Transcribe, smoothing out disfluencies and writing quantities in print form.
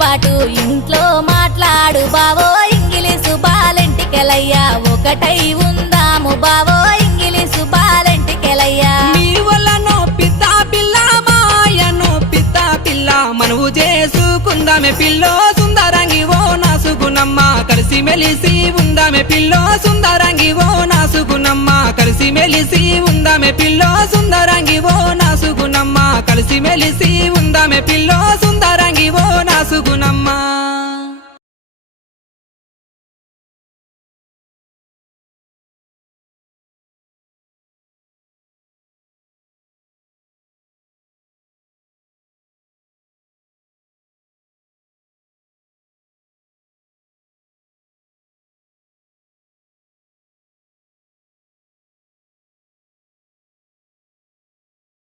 బాటు ఇంట్లో మాట్లాడు బావో ఇంగిలీసు బాలెంటికెలయ్యా ఒకటై ఉందాము బావో ఇంగిలీసు బాలెంటికెలయ్యా మీ వల్లనో పిత్త పిల్ల మాయనో పిత్త పిల్ల మనవు చేసుకుందామే పిల్లో సుందరంగి ఓ నాసుగునమ్మ కలిసి మెలిసి ఉందామే పిల్లో సుందరంగి ఓ నాసుగునమ్మ కలిసి మెలిసి ఉందామే పిల్లో సుందరంగి ఓ నాసుగునమ్మ కలిసి మెలిసి ఉందామే పిల్లో